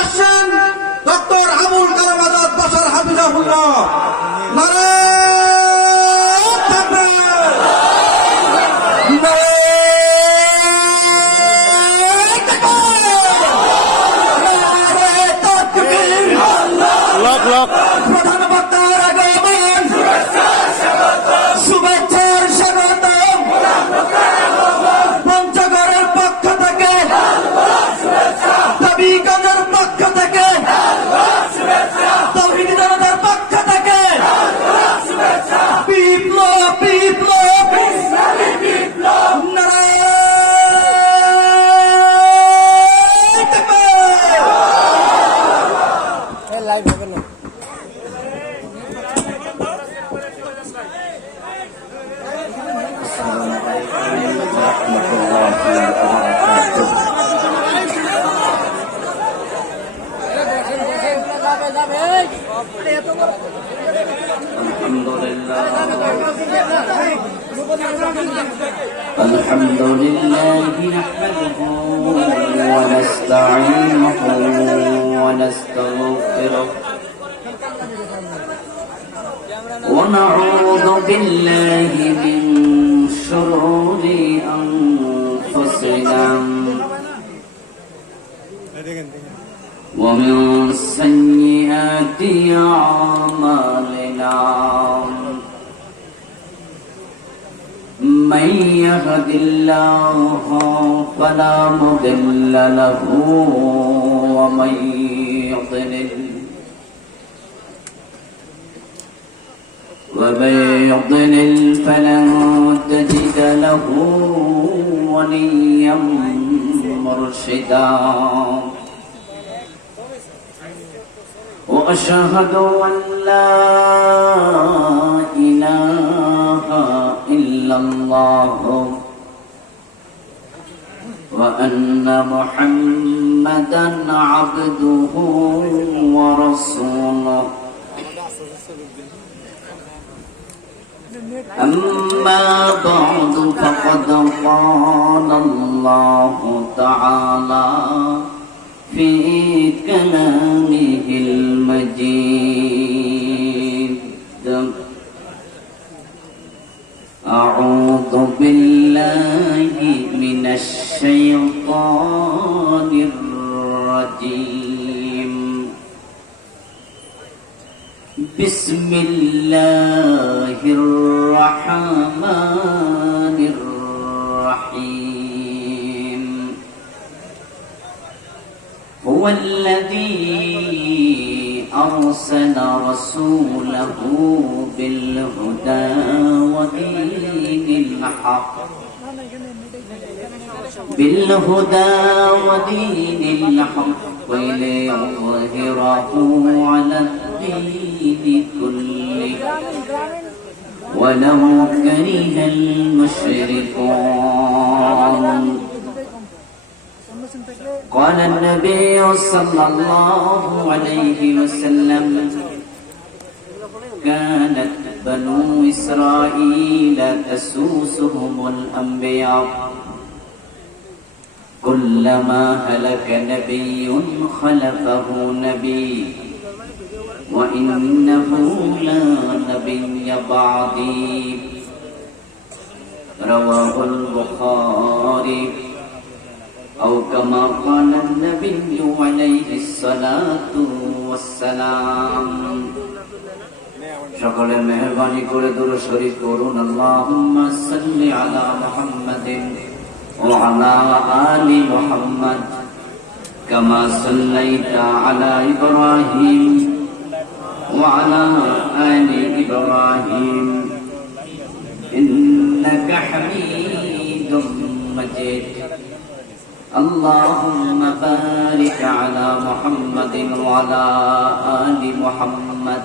আসছেন ডক্টর আবুল কালাম আজাদ বাশার হাফিজাহুল্লাহ। নারায়ে তাকবীর, নারায়ে তাকবীর, লক লক প্রধান বক্তার আগমন, শুভেচ্ছার স্বাগতম, পঞ্চগড়ের পক্ষ থেকে, দাবিগঞ্জের পক্ষ থেকে, তৌহিদি জনতার পক্ষ থেকে, বিপ্লব বিপ্লব নারায়ে তাকবীর। লাইভ হবে না। الحمد لله نحمده ونستعينه ونستغفره ونعوذ بالله من شرور أنفسنا ومن سيئات أعمالنا من يهد الله فلا مضل له ومن يضلل فلن تجد له وليا مرشدا وأشهد أن لا إله إلا الله وأن محمدا عبده ورسوله أما بعد فقد قال الله تعالى في كلامه المجيد أعوذ بالله من الشيطان الرجيم بسم الله الرحمن الرحيم هو الذي أرسل رسوله بالهدى ودين الحق ليظهره على الدين كله ولو كره المشركون قال النبي صلى الله عليه وسلم كانت بنو إسرائيل تسوسهم الأنبياء كلما هلك نبي خلفه نبي وإنه لا نبي بعدي رواه البخاري أو كما قال النبي عليه الصلاة والسلام সকলে মেহেরবানি করে দুরূদ শরীফ পড়ুন আল্লাহুম্মা সাল্লি আলা মুহাম্মাদিন ওয়া আলা আলি মুহাম্মাদ কামা সাল্লাইতা আলা ইব্রাহিম ওয়া আলা আলি ইব্রাহিম ইন্নাকা হামিদুম মাজিদ اللهم بارك على محمد وعلى آل محمد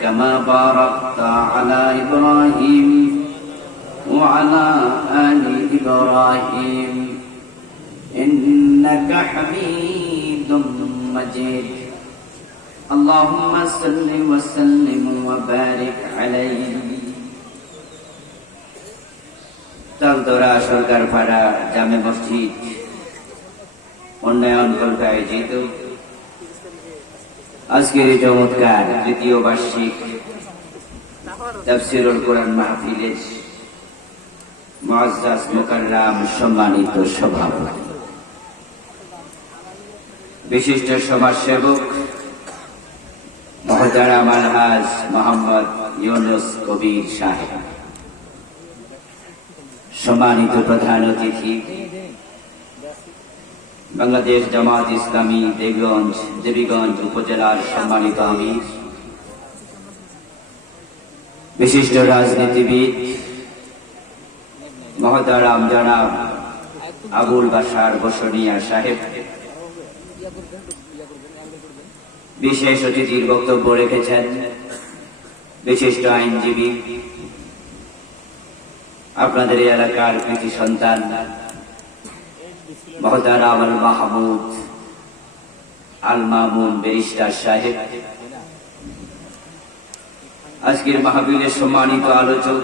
كما باركت على إبراهيم وعلى آل إبراهيم إنك حميد مجيد اللهم صل وسلم وبارك عليه তালতরা সরকার পাড়া জামে মসজিদ উন্নয়ন কল্পে আয়োজিত আজকের এই চমৎকার তৃতীয় বার্ষিক তাফসীরুল কোরআন মাহফিলের মুআজ্জাজ মুকাররম সম্মানিত সভাপতি, বিশিষ্ট সমাজসেবক মুহতারাম আলহাজ মোহাম্মদ ইউনুস কবির সাহেব, সম্মানিত প্রধান অতিথি বাংলাদেশ জামাত ইসলামী দেবীগঞ্জ উপজেলার সম্মানিত আমির, বিশিষ্ট রাজনীতিবিদ মুহতারাম জনাব আবুল বাশার বসনিয়া সাহেব, বিশেষ অতিথির বক্তব্য রেখেছেন বিশিষ্ট আইনজীবী, আপনাদের এলাকার কৃতি সন্তান মুহতারাম আল মাহমুদ আল মামুন ব্যারিস্টার সাহেব, আজকের মাহফিলের সম্মানিত আলোচক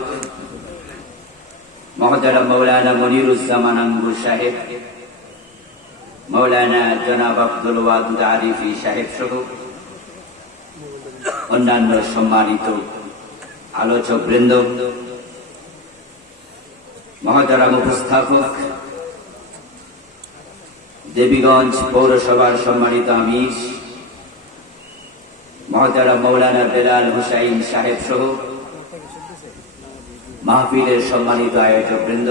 মুহতারাম মাওলানা মনিরুজ্জামান আঙ্গুর সাহেব, মাওলানা জনাব আব্দুল ওয়াদুদ আরিফি সাহেব সহ অন্যান্য সম্মানিত আলোচক বৃন্দ, মহতারাম উপস্থাপক দেবীগঞ্জ পৌরসভার সম্মানিত আমির মহতারাম মাওলানা বেলাল হুসাইন সাহেব সহ মাহফিলের সম্মানিত আয়োজক বৃন্দ,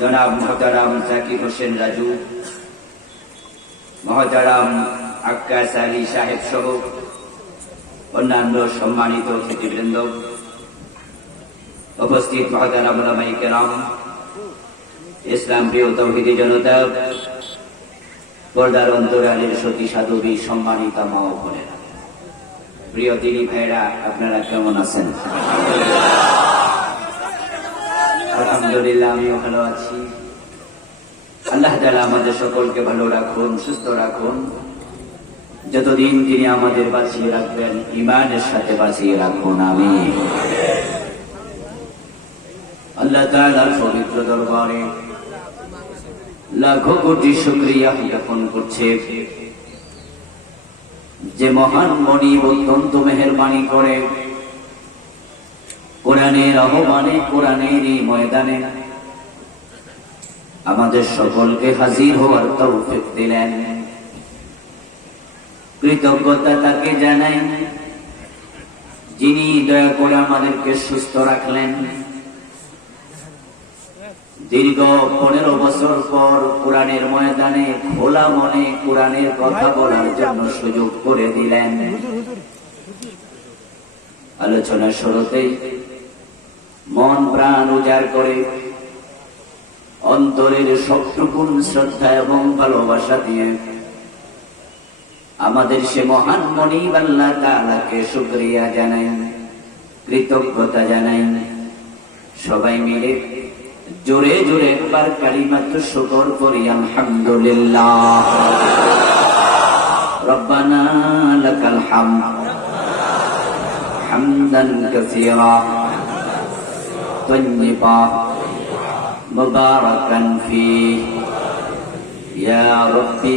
জনাব মহতারাম জাকির হোসেন রাজু, মহতারাম আক্কাস আলী সাহেব সহ অন্যান্য সম্মানিত অতিথিবৃন্দ, উপস্থিত মহতারাম উলামায়ে কেরাম, ইসলাম প্রিয় তৌহিদি জনতা, পর্দার অন্তরালের সতী সাধবী, সম্মানিত মা ও বোনেরা, প্রিয় দিনী ভাইরা, আপনারা কেমন আছেন? আলহামদুলিল্লাহ, আমিও ভালো আছি। আল্লাহ তাআলা আমাদের সকলকে ভালো রাখুন, সুস্থ রাখুন, যতদিন তিনি আমাদের বাঁচিয়ে রাখবেন ঈমানের সাথে বাঁচিয়ে রাখুন, আমিন। আল্লাহ তাআলার পবিত্র দরবারে লাখো কোটি শুকরিয়া জ্ঞাপন করছে যে মহান মনিব অত্যন্ত মেহেরবানি করে কোরআনের আহ্বানে, কোরআনের এই ময়দানে আমাদের সকলকে হাজির হওয়ার তৌফিক দিলেন। কৃতজ্ঞতা তাকে জানাই যিনি দয়া করে আমাদেরকে সুস্থ রাখলেন, দীর্ঘ 15 বছর পর কোরআনের ময়দানে খোলা মনে কোরআনের কথা বলার জন্য সুযোগ করে দিলেন। আলোচনার শুরুতেই মন প্রাণ উজাড় করে অন্তরের সবটুকুন শ্রদ্ধা এবং ভালোবাসা দিয়ে আমাদের সে মহান মনিব আল্লাহ তাআলাকে শুকরিয়া জানাই, কৃতজ্ঞতা জানাই। সবাই মিলে জোরে জোরে একবার কালিমাতু শুকর করি, আলহামদুলিল্লাহ। রব্বানা লাকাল হামদ হামদান কাসীরা তাইয়্যিবা মুবারাকান ফীহি ইয়া রাব্বি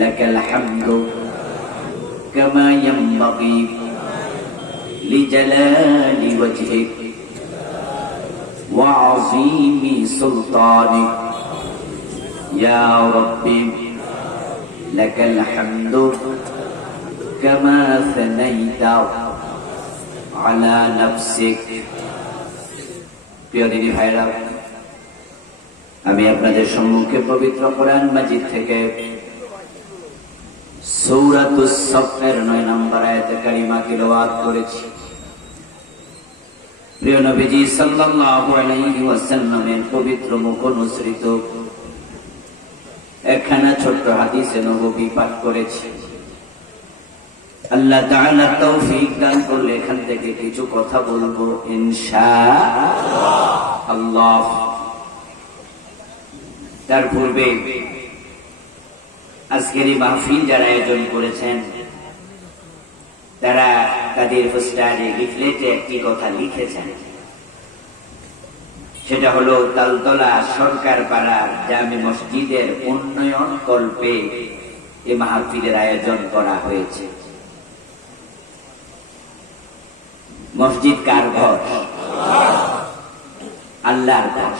লাকাল হামদু কামা ইয়ানবাগী লিজালালি ওয়াজহিক وعظيم سلطانك يا ربي لك الحمد كما ثنيت على نفسك। প্রিয় দিনী ভাইরা, আমি আপনাদের সম্মুখে পবিত্র কোরআন মাজিদ থেকে সূরাতুস সফের 9 নম্বর আয়াতে কারিমা তিলাওয়াত করেছি। প্রিয় নবীজি সাল্লাল্লাহু আলাইহি ওয়াসাল্লামের পবিত্র মুখ অনুসৃত একখানা ছোট্ট হাদিসে নববী পাঠ করেছি। আল্লাহ তাআলা তৌফিক দান করলে এখান থেকে কিছু কথা বলবো ইনশাআল্লাহ। তার পূর্বে আজকের এই মাহফিল যারা আয়োজন করেছেন তারা তাদের পোস্টারে লিফলেটে একটি কথা লিখেছেন, সেটা হলো তালতলা সরকার পাড়ার জামে মসজিদের উন্নয়ন কল্পে এই মাহফিলের আয়োজন করা হয়েছে। মসজিদ কার ঘর? আল্লাহর ঘর।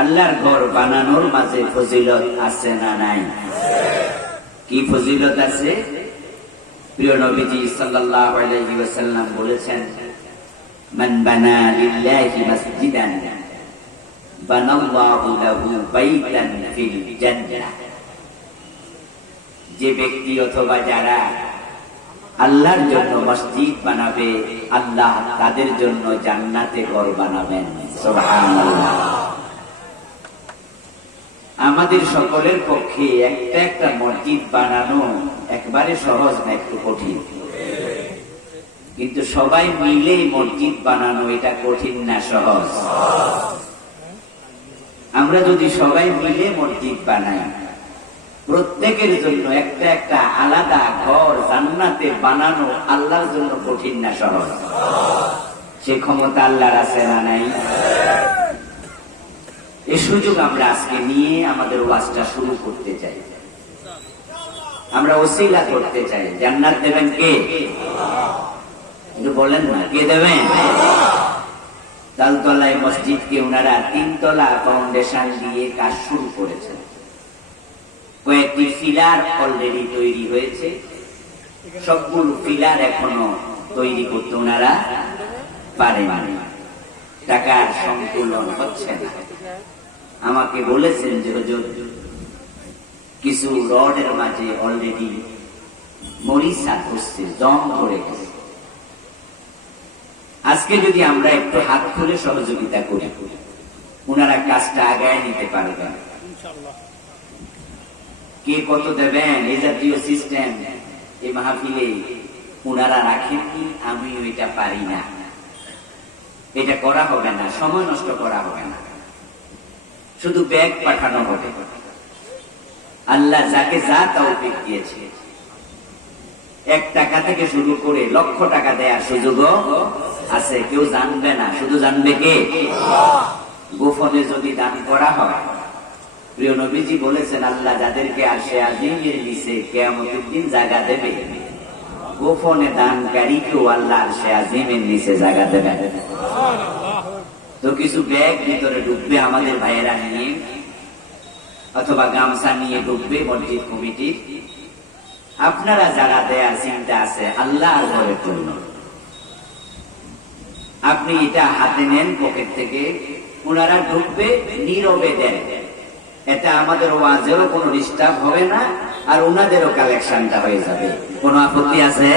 আল্লাহর ঘর বানানোর মাঝে ফজিলত আছে না নাই? কি ফজিলত আছে? প্রিয় নবীজি সাল্লাল্লাহু আলাইহি ওয়াসাল্লাম বলেছেন, মান বানা লিল্লাহি মাসজিদান বানাল্লাহু লাহু বাইতান ফিল জান্নাহ। যে ব্যক্তি অথবা যারা আল্লাহর জন্য মসজিদ বানাবে, আল্লাহ তাদের জন্য জান্নাতে ঘর বানাবেন। সুবহানাল্লাহ। আমাদের সকলের পক্ষে একটা একটা মসজিদ বানানো একবারে সহজ না, একটু কঠিন। কিন্তু সবাই মিলে মসজিদ বানানো এটা কঠিন না সহজ? আমরা যদি সবাই মিলে মসজিদ বানাই, প্রত্যেকের জন্য একটা একটা আলাদা ঘর জান্নাতে বানানো আল্লাহর জন্য কঠিন না সহজ? সে ক্ষমতা আল্লাহর আছে না নাই? এই সুযোগ আমরা আজকে নিয়ে আমাদের ওয়াজটা শুরু করতে চাই। আমরা ওসিলা করতে চাই। জান্নাত দেবেন কে? কিন্তু বলেন না, কে দেবেন? তালতলায় মসজিদকে ওনারা 3 তলা ফাউন্ডেশন দিয়ে কাজ শুরু করেছেন। কয়েকটি ফিলার অলরেডি তৈরি হয়েছে, সবগুলো ফিলার এখনো তৈরি করতে ওনারা পারেনি। টাকার সংকুলন হচ্ছে না। আমাকে বলেছেন যে হুজুর কিছু রডের মাঝে অলরেডি মরিচা করছে, জং ধরে গেছে। আজকে যদি আমরা একটু হাত খুলে সহযোগিতা করি, ওনারা কাজটা আগায় নিতে পারবেন। কে কত দেবেন এই জাতীয় সিস্টেম এই মাহফিলে ওনারা রাখেন কি? আমিও এটা পারি না। এটা করা হবে না, সময় নষ্ট করা হবে না, শুধু ব্যাগ পাঠানো হবে। আল্লাহ যাকে যা তৌফিক দিয়েছে, 1 টাকা থেকে শুরু করে লক্ষ টাকা দেওয়ার সুযোগও আছে। কেউ জানবে না, শুধু জানবে কে? গোপনে যদি দান করা হয়, প্রিয় নবীজি বলেছেন, আল্লাহ যাদেরকে আরশে আজিমের নিচে কিয়ামতের দিন জায়গা দেবে, গোপনে দানকারীকেও আল্লাহ আরশে আজিমের নিচে জায়গা দেবে। তো কিছু ব্যাগ ভিতরে ঢুকবে আমাদের ভাইয়েরা নিয়ে, অথবা গামছা নিয়ে ঢুকবে মসজিদ কমিটির। আপনারা যারা দেয়ার চিন্তা আছে আল্লাহর ঘরের জন্য, আপনি এটা হাতে নেন পকেট থেকে, ওনারা ঢুকবে, নীরবে দেন। এটা আমাদের ওয়াজেরও কোনো ডিস্টার্ব হবে না, আর ওনাদেরও কালেকশনটা হয়ে যাবে। কোনো আপত্তি আছে?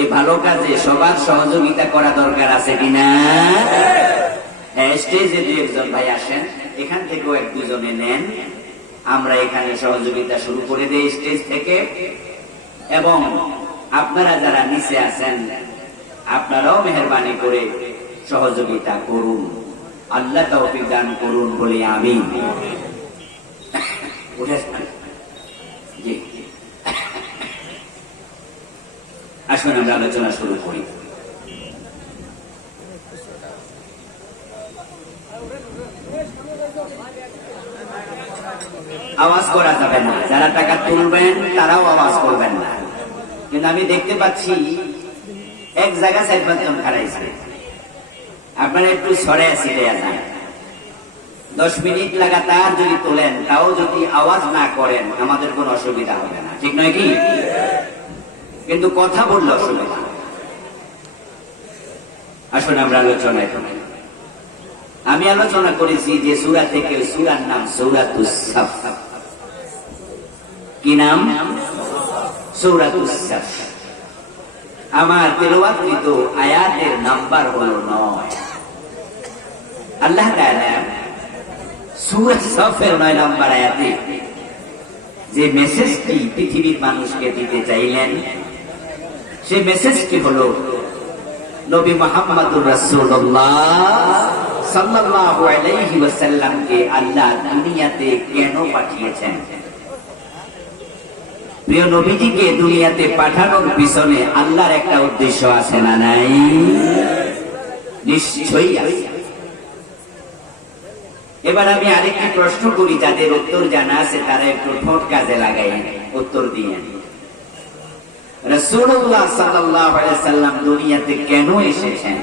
এই ভালো কাজে সবার সহযোগিতা করা দরকার আছে কিনা? হ্যাঁ, স্টেজে 2-1 ভাই আসেন, এখান থেকেও 1-2 নেন। আমরা এখানে সহযোগিতা শুরু করে দেই স্টেজ থেকে। এবং আপনারা যারা নিচে আছেন, আপনারাও মেহেরবানি করে সহযোগিতা করুন। আল্লাহ তৌফিক দান করুন বলে আমিন। জি, আসুন আমরা আলোচনা শুরু করি। আওয়াজ করা যাবে না, যারা টাকা তুলবেন তারাও আওয়াজ করবেন না। কিন্তু আমি দেখতে পাচ্ছি এক জায়গা 4-5 জন খাড়াইছে, আপনারা একটু সরে ছিটে যান। 10 মিনিট লাগাতার যদি তোলেন, তাও যদি আওয়াজ না করেন, আমাদের কোনো অসুবিধা হবে না, ঠিক নয় কি? কিন্তু কথা বললে অসুবিধা। আসুন আমরা আলোচনায় করি। আমি আলোচনা করেছি যে সূরা থেকে, সূরার নাম সূরাতুস সাফ। কি নাম? সূরাতুস সাফ। আমার তেলাওয়াতকৃত আয়াতের নাম্বার হলো 9। আল্লাহ তাআলা সূরা সাফের 9 নম্বর আয়াতে যে মেসেজটি পৃথিবীর মানুষকে দিতে চাইলেন, সেই মেসেজটি হলো নবী মুহাম্মদুর রাসূলুল্লাহ সাল্লাল্লাহু আলাইহি ওয়াসাল্লামকে আল্লাহ দুনিয়াতে কেন পাঠিয়েছেন। প্রিয় নবীজিকে দুনিয়াতে পাঠানোর পিছনে আল্লাহর একটা উদ্দেশ্য আছে না নাই? নিশ্চয়ই আছে। এবার আমি আরেকটি প্রশ্ন করি, যাদের উত্তর জানা আছে তারা একটু ঠোঁট কাজে লাগাই উত্তর দিয়ে। রাসূলুল্লাহ সাল্লাল্লাহু আলাইহি সাল্লাম দুনিয়াতে কেন এসেছেন?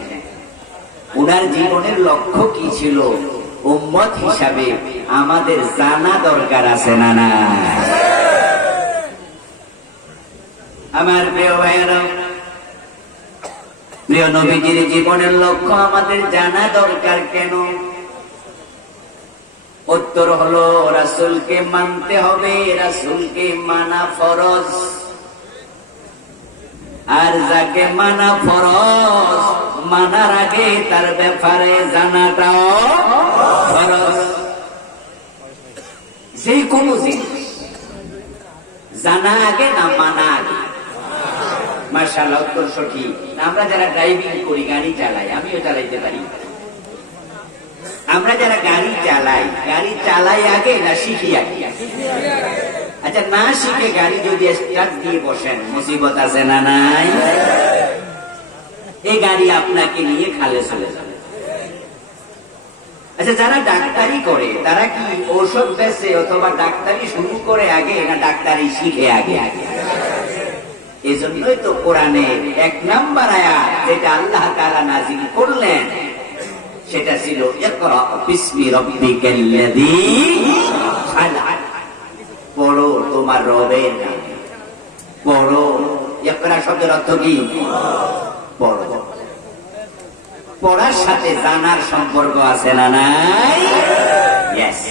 ওনার জীবনের লক্ষ্য কি ছিল? উম্মত হিসাবে আমাদের জানা দরকার আছে না না? আমার প্রিয় ভাইয়েরা, প্রিয় নবীজির জীবনের লক্ষ্য আমাদের জানা দরকার কেন? উত্তর হলো, রাসূলকে মানতে হবে, রাসূলকে মানা ফরজ। আর যাকে মানা ফরজ, মানার আগে তার ব্যাপারে জানাটাও ফরজ। যে কোনো জিনিস জানা আগে না মানা আগে? মাশাআল্লাহ, উত্তর সঠিক। আমরা যারা ড্রাইভিং করি, গাড়ি চালাই, আমিও চালাইতে পারি, আমরা যারা গাড়ি চালাই আগে না শিখি আগে? আচ্ছা, না শিখে গাড়ি যদি স্টার্ট দিয়ে বসেন, মুসিবত আছে না নাই? এই গাড়ি আপনাকে নিয়ে খালে চলে যাবে। আচ্ছা, যারা ডাক্তারি করে তারা কি ঔষধ বেচে অথবা ডাক্তারি শুরু করে আগে না ডাক্তারি শিখে আগে? এজন্যই তো কোরআনের 1 নাম্বার আয়াত যেটা আল্লাহ তাআলা নাযিল করলেন সেটা ছিল ইকরা বিসমি রাব্বিকাল্লাযী খালাক। পড়ো তোমার রবের নামে, পড়ো। ইকরা শব্দের অর্থ কি? পড়ো। পড়ার সাথে জানার সম্পর্ক আছে না নাই? ইয়েস,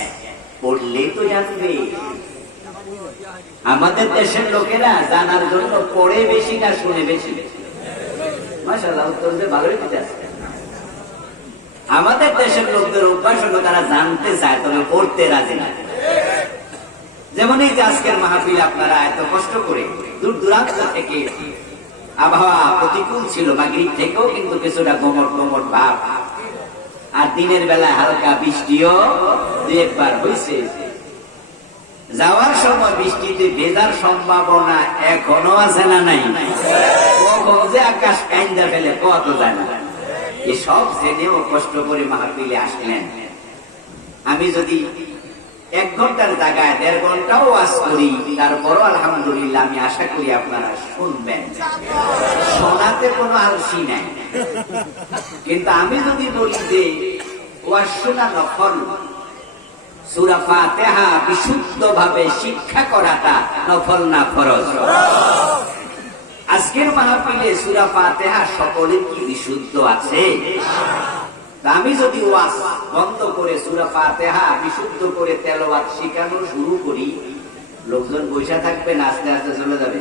পড়লে তো জানবে। আমাদের দেশের লোকেরা জানার জন্য পড়ে বেশি না শুনে বেশি? মাশাআল্লাহ, উত্তর যে ভালোই দিতে আছে। আমাদের দেশের লোকদের অভ্যাস হলো তারা জানতে চায় তবে পড়তে রাজি না। যেমন এই যে আজকের মাহফিল, আপনারা এত কষ্ট করে দূর দূরান্ত থেকে, আবহাওয়া প্রতিকূল ছিল মাগরিব থেকেও কিন্তু কিছুটা গমট ভাব, আর দিনের বেলায় হালকা বৃষ্টিও 2-1 বার হয়েছে। যাওয়ার সময় বৃষ্টিতে ভেজার সম্ভাবনা এখনো আছে না নাই? কখন যে আকাশ কাইন্দা ফেলে কত জানা। এসব জেনেও কষ্ট করে মাহফিলে আসলেন। আমি যদি 1 ঘন্টার জায়গায় 1.5 ঘন্টাও ওয়াজ করি, তারপরও আলহামদুলিল্লাহ আমি আশা করি আপনারা শুনবেন। শোনাতে কোনো আলসি নাই, কিন্তু আমি যদি বলি যে ওয়াজ শোনা নফল, সূরা ফাতিহা বিশুদ্ধভাবে শিক্ষা করাটা নফল না ফরজ? আজকের মাহফিলে সূরা ফাতিহা সকলের কি বিশুদ্ধ আছে? আমি যদি ওয়াজ বন্ধ করে সূরা ফাতিহা বিশুদ্ধ করে তেলাওয়াত শেখানো শুরু করি, লোকজন বসে থাকবে না, আস্তে আস্তে চলে যাবে,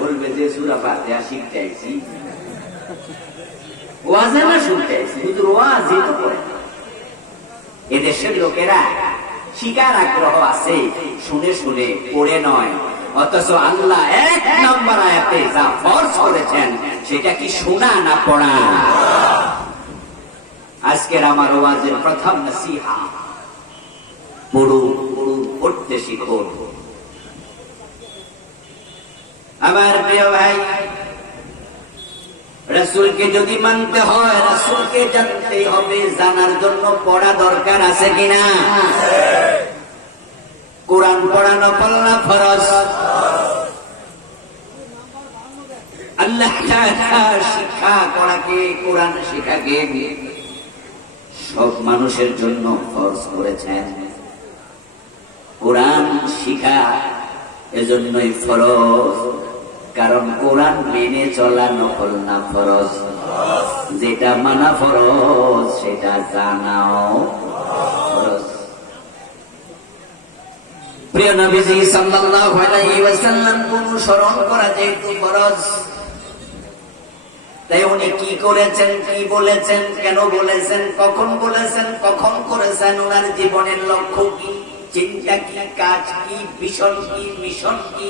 বলবে যে সূরা ফাতিহা শিখতে আইছি, ওয়াজে না শুনতে আইছি, কিন্তু ওয়াজই তো করে। এদেশের লোকেরা শিকার আগ্রহ আছে, শুনে শুনে পড়ে নয়। অথচ আল্লাহ 1 নাম্বার আয়াতে যা ফরজ করেছেন সেটা কি শোনা না পড়া? আজকের আমার ওয়াজের প্রথম নসিহা, পড়তে শিখো। আমার প্রিয় ভাই, রাসূলকে যদি মানতে হয়, রাসূলকে জানতে হবে। জানার জন্য পড়া দরকার আছে কিনা? কোরআন পড়া নফল না ফরজ? আল্লাহ শিক্ষা করাকে, কোরআন শিখাকে সব মানুষের জন্য ফরজ করেছেন। কোরআন শিখা এজন্যই ফরজ, কারণ কোরআন মেনে চলা নফল না ফরজ? যেটা মানা ফরজ সেটা জানাও ফরজ। প্রিয় নবীজি সাল্লাল্লাহু আলাইহি ওয়াসাল্লাম অনুসরণ করা যেহেতু ফরজ, তাই উনি কি করেছেন, কি বলেছেন, কেন বলেছেন, কখন বলেছেন, কখন করেছেন, ওনার জীবনের লক্ষ্য কি, চিন্তা কি, কাজ কি, ভিশন কি, মিশন কি,